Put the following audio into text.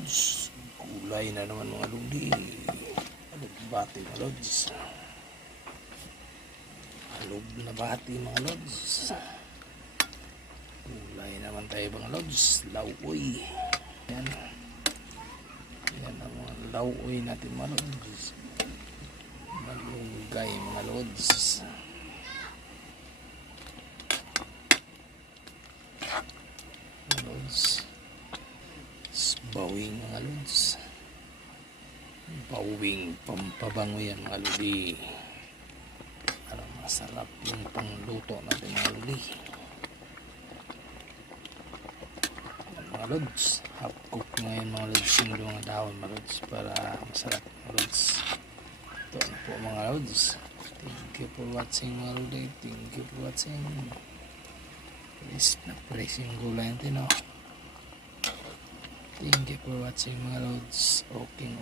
lods. Kulay na naman mga lodi. Bati mga lods. Halog na bati mga lods. Kulay naman tayo mga lods. Lauoy. Yan. Yan ang mga lauoy natin mga lods. Malunggay mga lods. Bawing mga lods. Bawing pampabango yan mga lodi. Para masarap yung pangluto natin mga lodi. Mga lods, half cook ngayon mga lods yung mga dahon mga lods para masarap mga lods. Ito na po mga lods. Thank you for watching mga lodi. Thank you for watching. Please na press yung gulay natin o. Thank you for watching mga lods. Okay.